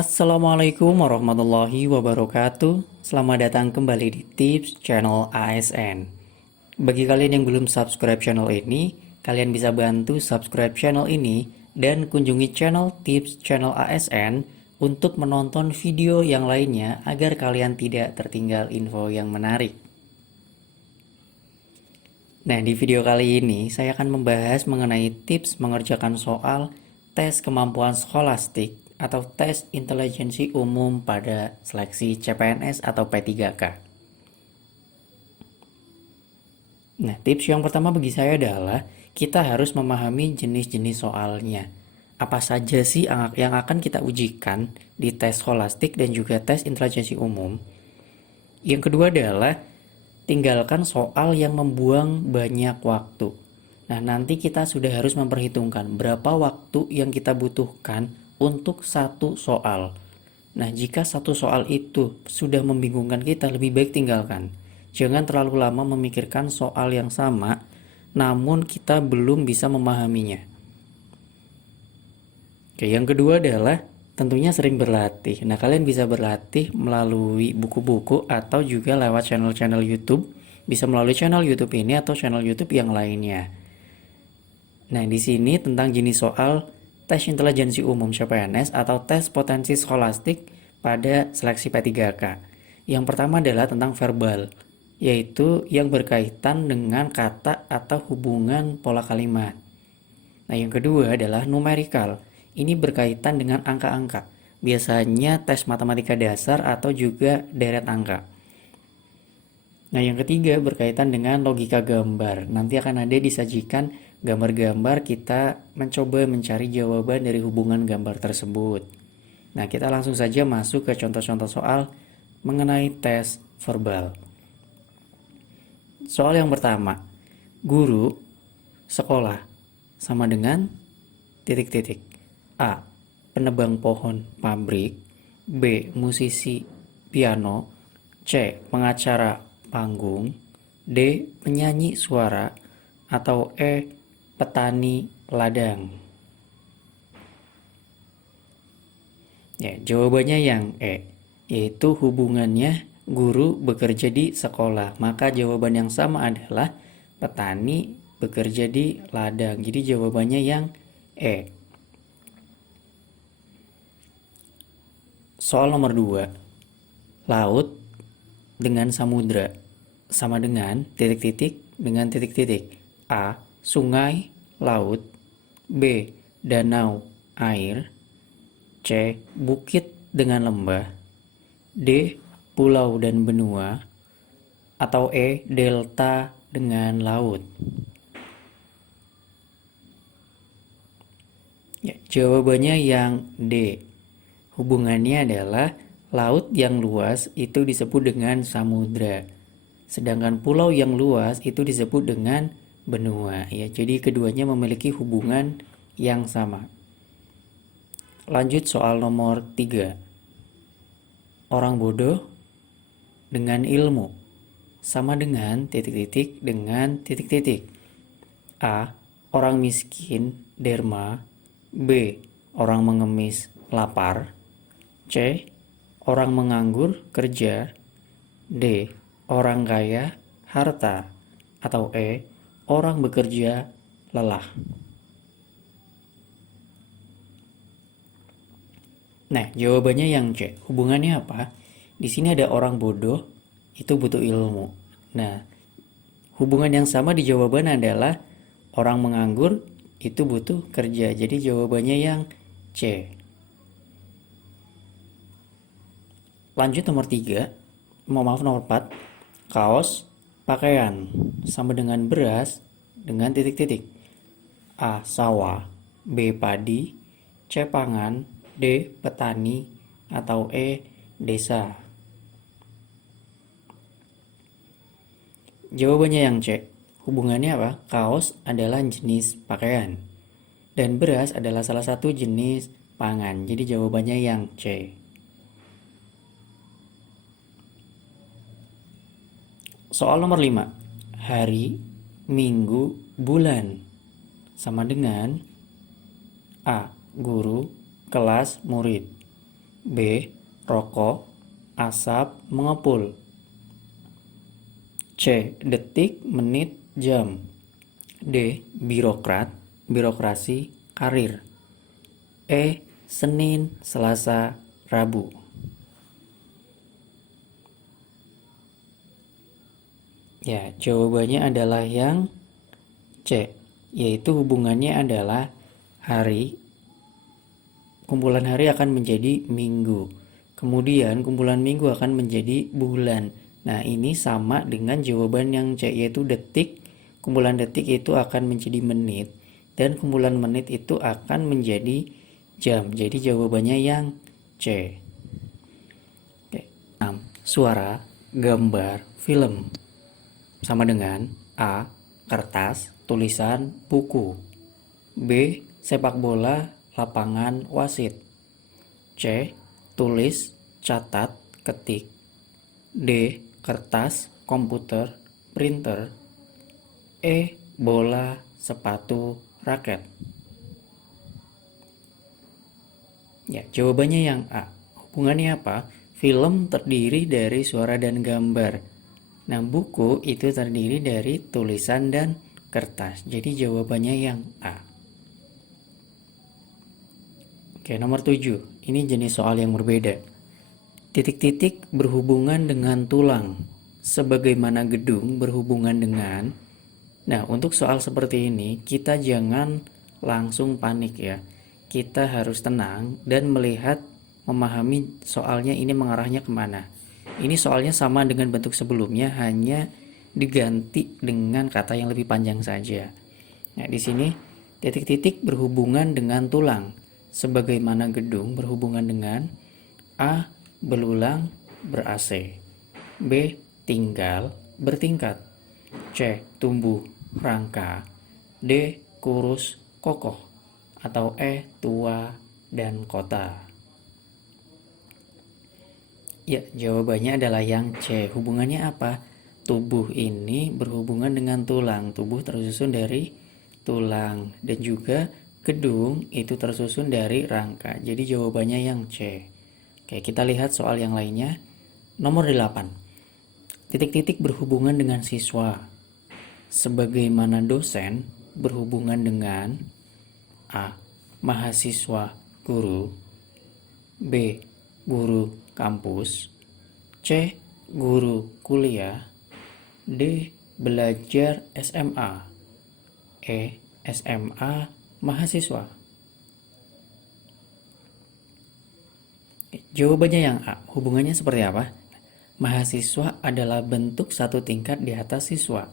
Assalamualaikum warahmatullahi wabarakatuh. Selamat datang kembali di Tips Channel ASN. Bagi kalian yang belum subscribe channel ini, kalian bisa bantu subscribe channel ini dan kunjungi channel Tips Channel ASN untuk menonton video yang lainnya agar kalian tidak tertinggal info yang menarik. Nah, di video kali ini saya akan membahas mengenai tips mengerjakan soal tes kemampuan skolastik atau tes intelijensi umum pada seleksi CPNS atau P3K. Nah, tips yang pertama bagi saya adalah kita harus memahami jenis-jenis soalnya. Apa saja sih yang akan kita ujikan di tes skolastik dan juga tes intelijensi umum? Yang kedua adalah tinggalkan soal yang membuang banyak waktu. Nah, nanti kita sudah harus memperhitungkan berapa waktu yang kita butuhkan untuk satu soal. Nah, jika satu soal itu sudah membingungkan kita, lebih baik tinggalkan. Jangan terlalu lama memikirkan soal yang sama, namun kita belum bisa memahaminya. Oke, yang kedua adalah tentunya sering berlatih. Nah, kalian bisa berlatih melalui buku-buku atau juga lewat channel-channel YouTube. Bisa melalui channel YouTube ini atau channel YouTube yang lainnya. Nah, di sini tentang jenis soal tes intelijensi umum CPNS atau tes potensi skolastik pada seleksi P3K. Yang pertama adalah tentang verbal, yaitu yang berkaitan dengan kata atau hubungan pola kalimat. Nah, yang kedua adalah numerikal. Ini berkaitan dengan angka-angka. Biasanya tes matematika dasar atau juga deret angka. Nah, yang ketiga berkaitan dengan logika gambar. Nanti akan ada disajikan gambar-gambar, kita mencoba mencari jawaban dari hubungan gambar tersebut. Nah, kita langsung saja masuk ke contoh-contoh soal mengenai tes verbal. Soal yang pertama, guru sekolah sama dengan titik-titik. A. Penebang pohon pabrik. B. Musisi piano. C. Pengacara panggung. D. Penyanyi suara. Atau E. Petani ladang. Ya, jawabannya yang E, yaitu hubungannya guru bekerja di sekolah. Maka jawaban yang sama adalah petani bekerja di ladang. Jadi jawabannya yang E. Soal nomor 2. Laut dengan samudra sama dengan titik-titik dengan titik-titik. A. Sungai, laut. B. Danau, air. C. Bukit dengan lembah. D. Pulau dan benua. Atau E. Delta dengan laut. Ya, jawabannya yang D. Hubungannya adalah laut yang luas itu disebut dengan samudra. Sedangkan pulau yang luas itu disebut dengan benua. Ya, jadi keduanya memiliki hubungan yang sama. Lanjut soal nomor 3. Orang bodoh dengan ilmu sama dengan titik-titik dengan titik-titik. A. Orang miskin derma. B. Orang mengemis lapar. C. Orang menganggur kerja. D. Orang kaya harta. Atau E. Orang bekerja lelah. Nah, jawabannya yang C. Hubungannya apa? Di sini ada orang bodoh, itu butuh ilmu. Nah, hubungan yang sama di jawaban adalah orang menganggur, itu butuh kerja. Jadi jawabannya yang C. Lanjut nomor 3. Nomor 4. Kaos, pakaian sama dengan beras dengan titik-titik. A. Sawah. B. Padi. C. Pangan. D. Petani. Atau E. Desa. Jawabannya yang C. Hubungannya apa? Kaos adalah jenis pakaian dan beras adalah salah satu jenis pangan. Jadi jawabannya yang C. Soal nomor 5. Hari, minggu, bulan sama dengan A. Guru, kelas, murid. B. Rokok, asap, mengepul. C. Detik, menit, jam. D. Birokrat, birokrasi, karir. E. Senin, Selasa, Rabu. Ya, jawabannya adalah yang C, yaitu hubungannya adalah hari. Kumpulan hari akan menjadi minggu. Kemudian kumpulan minggu akan menjadi bulan. Nah, ini sama dengan jawaban yang C, yaitu detik. Kumpulan detik itu akan menjadi menit. Dan kumpulan menit itu akan menjadi jam. Jadi jawabannya yang C. Oke. 6. Suara, gambar, film. Sama dengan A. Kertas, tulisan, buku. B. Sepak bola, lapangan, wasit. C. Tulis, catat, ketik. D. Kertas, komputer, printer. E. Bola, sepatu, raket. Ya, jawabannya yang A. Hubungannya apa? Film terdiri dari suara dan gambar. Nah, buku itu terdiri dari tulisan dan kertas. Jadi jawabannya yang A. Oke, nomor 7. Ini jenis soal yang berbeda. Titik-titik berhubungan dengan tulang. Sebagaimana gedung berhubungan dengan. Nah, untuk soal seperti ini, kita jangan langsung panik ya. Kita harus tenang dan melihat, memahami soalnya ini mengarahnya kemana. Ini soalnya sama dengan bentuk sebelumnya, hanya diganti dengan kata yang lebih panjang saja. Nah, di sini titik-titik berhubungan dengan tulang. Sebagaimana gedung berhubungan dengan A. Belulang, ber-AC. B. Tinggal, bertingkat. C. Tumbuh, rangka. D. Kurus, kokoh. Atau E. Tua dan kota. Ya, jawabannya adalah yang C. Hubungannya apa? Tubuh ini berhubungan dengan tulang. Tubuh tersusun dari tulang. Dan juga gedung itu tersusun dari rangka. Jadi jawabannya yang C. Oke, kita lihat soal yang lainnya. Nomor 8. Titik-titik berhubungan dengan siswa. Sebagaimana dosen berhubungan dengan A. Mahasiswa, guru. B. Guru kampus. C. Guru kuliah. D. Belajar SMA. E. SMA mahasiswa. Jawabannya yang A. Hubungannya seperti apa? Mahasiswa adalah bentuk satu tingkat di atas siswa.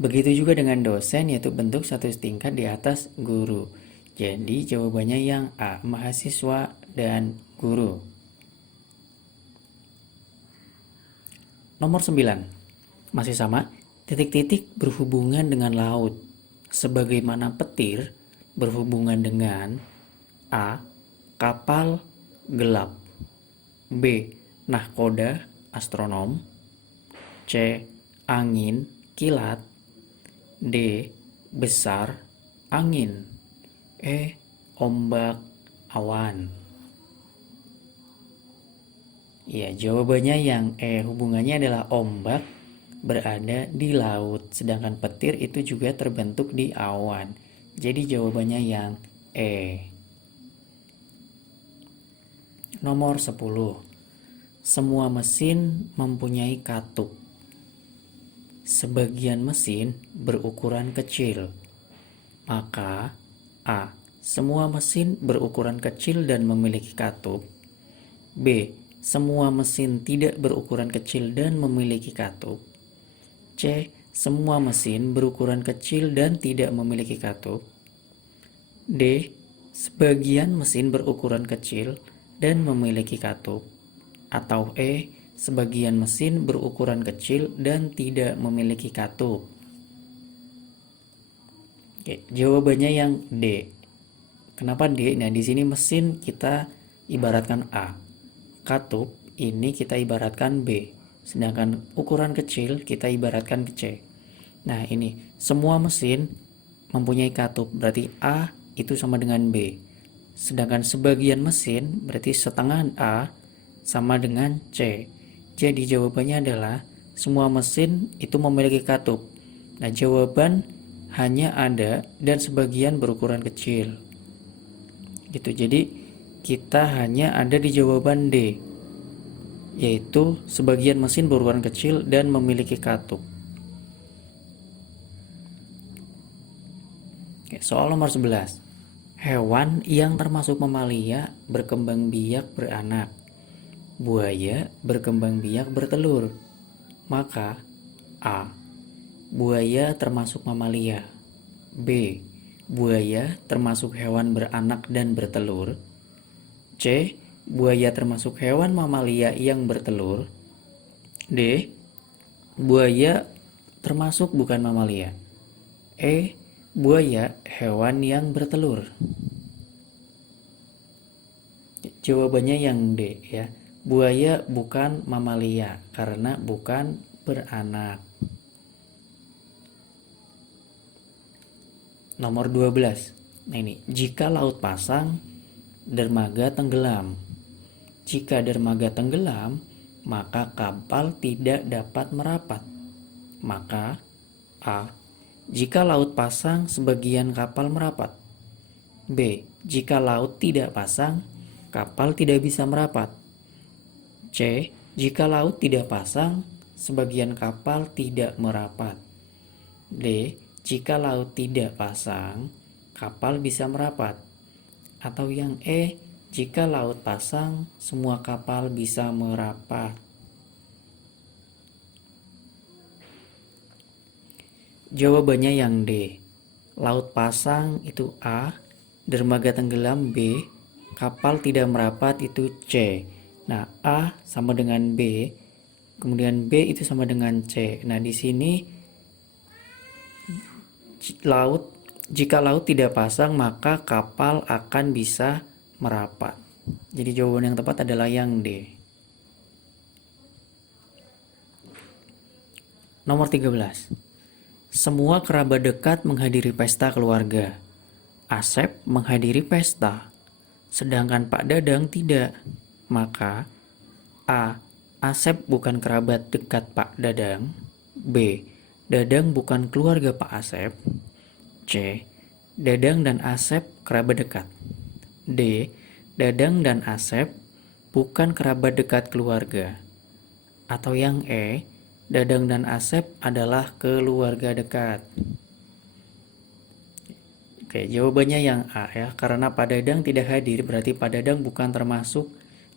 Begitu juga dengan dosen, yaitu bentuk satu tingkat di atas guru. Jadi jawabannya yang A. Mahasiswa dan guru. Nomor 9. Masih sama. Titik-titik berhubungan dengan laut. Sebagaimana petir berhubungan dengan A. Kapal gelap. B. Nahkoda, astronom. C. Angin, kilat. D. Besar, angin. E. Ombak, awan. Ya, jawabannya yang E. Hubungannya adalah ombak berada di laut, sedangkan petir itu juga terbentuk di awan. Jadi jawabannya yang E. Nomor 10. Semua mesin mempunyai katup. Sebagian mesin berukuran kecil. Maka A. Semua mesin berukuran kecil dan memiliki katup. B. Semua mesin tidak berukuran kecil dan memiliki katup. C. Semua mesin berukuran kecil dan tidak memiliki katup. D. Sebagian mesin berukuran kecil dan memiliki katup. Atau E. Sebagian mesin berukuran kecil dan tidak memiliki katup. Oke, jawabannya yang D. Kenapa D? Nah, di sini mesin kita ibaratkan A. Katup ini kita ibaratkan B. Sedangkan ukuran kecil kita ibaratkan C. Nah, ini semua mesin mempunyai katup, berarti A itu sama dengan B. Sedangkan sebagian mesin berarti setengah A sama dengan C. Jadi jawabannya adalah semua mesin itu memiliki katup. Nah, jawaban hanya ada dan sebagian berukuran kecil. Gitu. Jadi kita hanya ada di jawaban D, yaitu sebagian mesin berukuran kecil dan memiliki katup. Soal nomor 11. Hewan yang termasuk mamalia berkembang biak beranak. Buaya berkembang biak bertelur. Maka A. Buaya termasuk mamalia. B. Buaya termasuk hewan beranak dan bertelur. C. Buaya termasuk hewan mamalia yang bertelur. D. Buaya termasuk bukan mamalia. E. Buaya hewan yang bertelur. Jawabannya yang D ya. Buaya bukan mamalia karena bukan beranak. Nomor 12. Nah ini, jika laut pasang, dermaga tenggelam. Jika dermaga tenggelam, maka kapal tidak dapat merapat. Maka A. Jika laut pasang, sebagian kapal merapat. B. Jika laut tidak pasang, kapal tidak bisa merapat. C. Jika laut tidak pasang, sebagian kapal tidak merapat. D. Jika laut tidak pasang, kapal bisa merapat. Atau yang E. Jika laut pasang, semua kapal bisa merapat. Jawabannya yang D. Laut pasang itu A, dermaga tenggelam B, kapal tidak merapat itu C. Nah, A sama dengan B, kemudian B itu sama dengan C. Nah, di sini jika laut tidak pasang maka kapal akan bisa merapat. Jadi jawaban yang tepat adalah yang D. Nomor 13. Semua kerabat dekat menghadiri pesta keluarga. Asep menghadiri pesta, sedangkan Pak Dadang tidak. Maka A. Asep bukan kerabat dekat Pak Dadang. B. Dadang bukan keluarga Pak Asep. C. Dadang dan Asep kerabat dekat. D. Dadang dan Asep bukan kerabat dekat keluarga. Atau yang E. Dadang dan Asep adalah keluarga dekat. Oke, jawabannya yang A ya. Karena Pak Dadang tidak hadir, berarti Pak Dadang bukan termasuk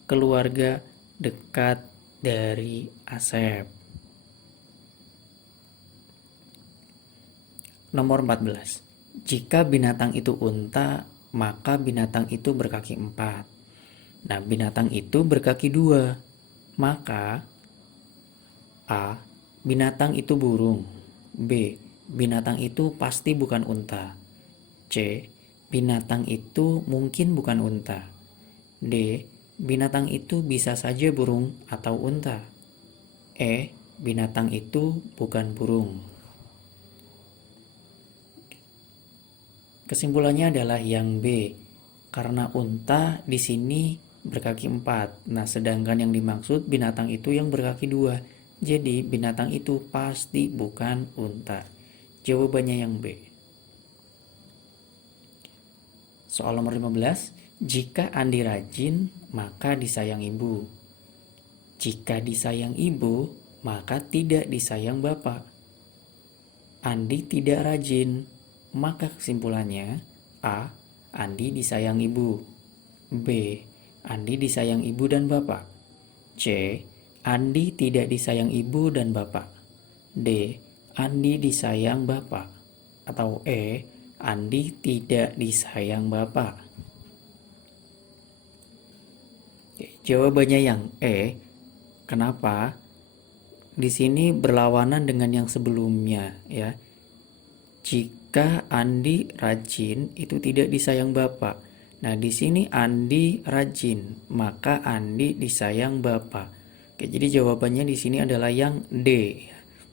keluarga dekat dari Asep. Nomor 14. Jika binatang itu unta, maka binatang itu berkaki 4. Nah, binatang itu berkaki 2. Maka A. Binatang itu burung. B. Binatang itu pasti bukan unta. C. Binatang itu mungkin bukan unta. D. Binatang itu bisa saja burung atau unta. E. Binatang itu bukan burung. Kesimpulannya adalah yang B. Karena unta di sini berkaki 4. Nah, sedangkan yang dimaksud binatang itu yang berkaki 2. Jadi binatang itu pasti bukan unta. Jawabannya yang B. Soal nomor 15. Jika Andi rajin, maka disayang ibu. Jika disayang ibu, maka tidak disayang bapak. Andi tidak rajin, maka kesimpulannya A. Andi disayang ibu. B. Andi disayang ibu dan bapak. C. Andi tidak disayang ibu dan bapak. D. Andi disayang bapak. Atau E. Andi tidak disayang bapak. Jawabannya yang E. Kenapa? Di sini berlawanan dengan yang sebelumnya ya. Jika Andi rajin itu tidak disayang bapak. Nah, di sini Andi rajin, maka Andi disayang bapak. Oke, jadi jawabannya di sini adalah yang D.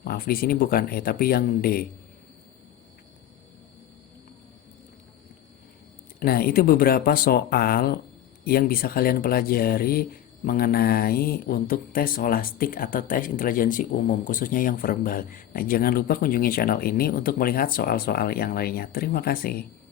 Maaf, di sini bukan E tapi yang D. Nah, itu beberapa soal yang bisa kalian pelajari mengenai untuk tes scholastic atau tes intelijensi umum, khususnya yang verbal. Nah, jangan lupa kunjungi channel ini untuk melihat soal-soal yang lainnya. Terima kasih.